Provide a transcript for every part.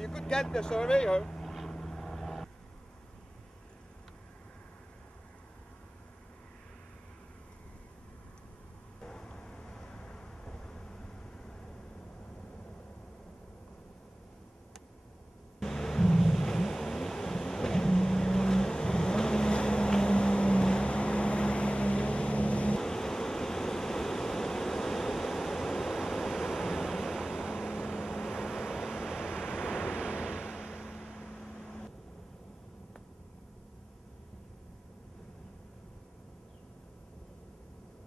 You could get the surveyor.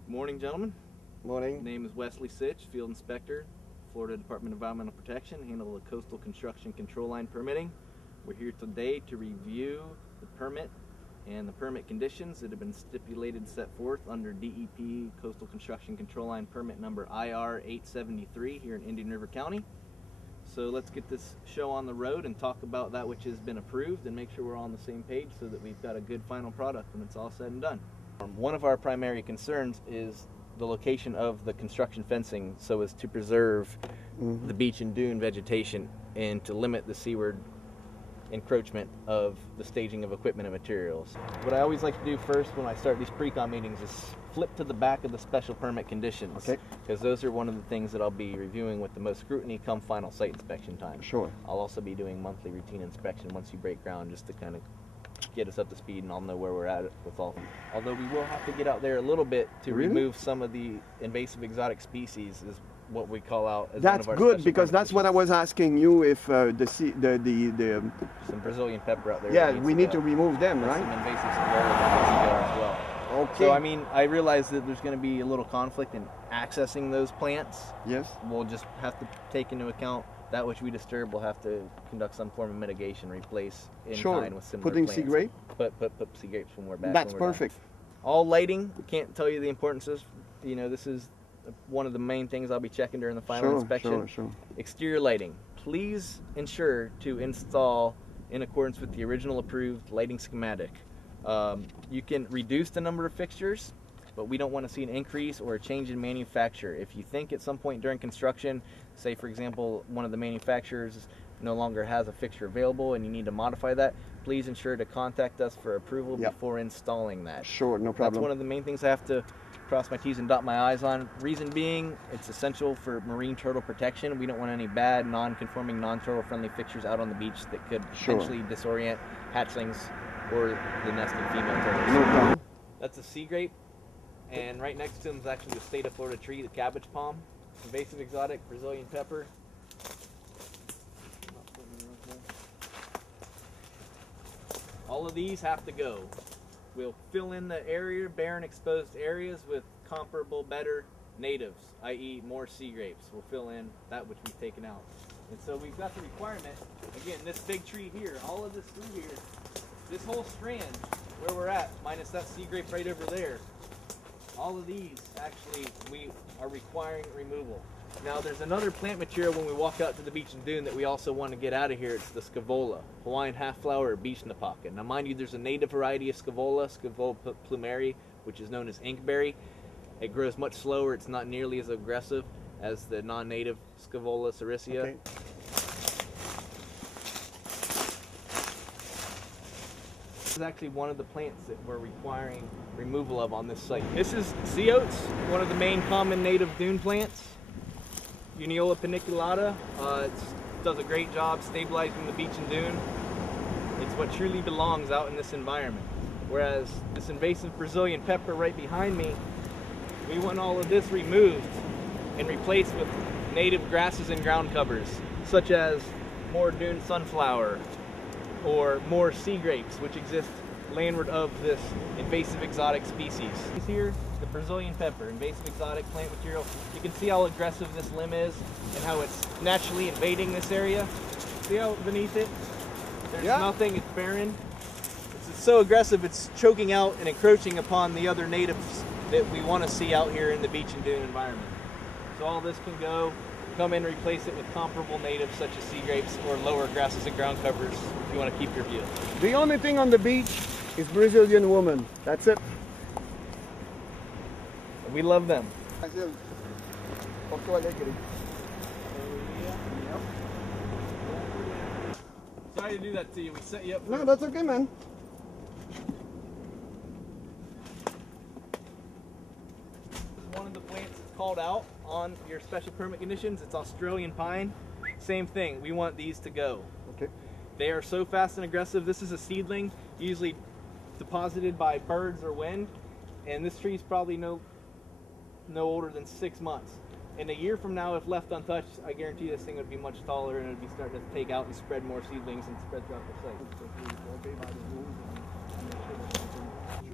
Morning, gentlemen. Morning. Name is Wesley Sitch, Field Inspector, Florida Department of Environmental Protection, handle the coastal construction control line permitting. We're here today to review the permit and the permit conditions that have been stipulated set forth under DEP Coastal Construction Control Line permit number IR 873 here in Indian River County. So let's get this show on the road and talk about that which has been approved and make sure we're all on the same page so that we've got a good final product when it's all said and done. One of our primary concerns is the location of the construction fencing so as to preserve the beach and dune vegetation and to limit the seaward encroachment of the staging of equipment and materials. What I always like to do first when I start these pre-con meetings is flip to the back of the special permit conditions. Okay. Because those are one of the things that I'll be reviewing with the most scrutiny come final site inspection time. Sure. I'll also be doing monthly routine inspection once you break ground just to kind of get us up to speed and I'll know where we're at with all. Although we will have to get out there a little bit to remove some of the invasive exotic species is what we call out as that's one of our good because that's what I was asking you if the some Brazilian pepper out there. yeah, we need to remove them, That's right? some invasive Scarola as well. Okay. So I mean, I realize that there's going to be a little conflict in accessing those plants. Yes. We'll just have to take into account that which we disturb. We'll have to conduct some form of mitigation, replace in kind with similar Putting plants. sea grape. Put sea grapes when we're back. That's when we're perfect. done. All lighting. We can't tell you the importance of. You know, this is one of the main things I'll be checking during the final inspection. Sure. Exterior lighting. Please ensure to install in accordance with the original approved lighting schematic. You can reduce the number of fixtures, but we don't want to see an increase or a change in manufacture. If you think at some point during construction, say for example, one of the manufacturers no longer has a fixture available and you need to modify that, please ensure to contact us for approval before installing that. Sure, no problem. That's one of the main things I have to cross my T's and dot my I's on. Reason being, it's essential for marine turtle protection. We don't want any bad, non-conforming, non-turtle friendly fixtures out on the beach that could potentially disorient hatchlings or the nesting female turtles. No problem. That's a sea grape, and right next to them is actually the state of Florida tree, the cabbage palm, invasive exotic Brazilian pepper. All of these have to go. We'll fill in the area, barren exposed areas with comparable, better natives, i.e. more sea grapes. We'll fill in that which we've taken out. And so we've got the requirement, again, this big tree here, all of this through here, this whole strand where we're at, minus that sea grape right over there, all of these actually we are requiring removal. Now there's another plant material when we walk out to the beach and dune that we also want to get out of here. It's the Scaevola, Hawaiian half-flower or beach napaca. Now mind you, there's a native variety of Scaevola, Scaevola plumeri, which is known as inkberry. It grows much slower. It's not nearly as aggressive as the non-native Scaevola sericea. Okay. This is actually one of the plants that we're requiring removal of on this site. This is sea oats, one of the main common native dune plants. Uniola paniculata. It does a great job stabilizing the beach and dune. It's what truly belongs out in this environment. Whereas this invasive Brazilian pepper right behind me, we want all of this removed and replaced with native grasses and ground covers, such as more dune sunflower or more sea grapes, which exist landward of this invasive exotic species. Here, the Brazilian pepper, invasive exotic plant material. You can see how aggressive this limb is and how it's naturally invading this area. See how beneath it, there's nothing, it's barren. It's so aggressive, it's choking out and encroaching upon the other natives that we want to see out here in the beach and dune environment. So all this can go, come in and replace it with comparable natives such as sea grapes or lower grasses and ground covers if you want to keep your view. The only thing on the beach is Brazilian woman. That's it. We love them. Sorry to do that to you. We set you up. No, that's okay, man. One of the plants that's called out on your special permit conditions. It's Australian pine. Same thing. We want these to go. Okay. They are so fast and aggressive. This is a seedling, usually deposited by birds or wind, and this tree is probably no older than 6 months. And a year from now, if left untouched, I guarantee this thing would be much taller and it would be starting to take out and spread more seedlings and spread throughout the site. Obey by the rules and make sure that we can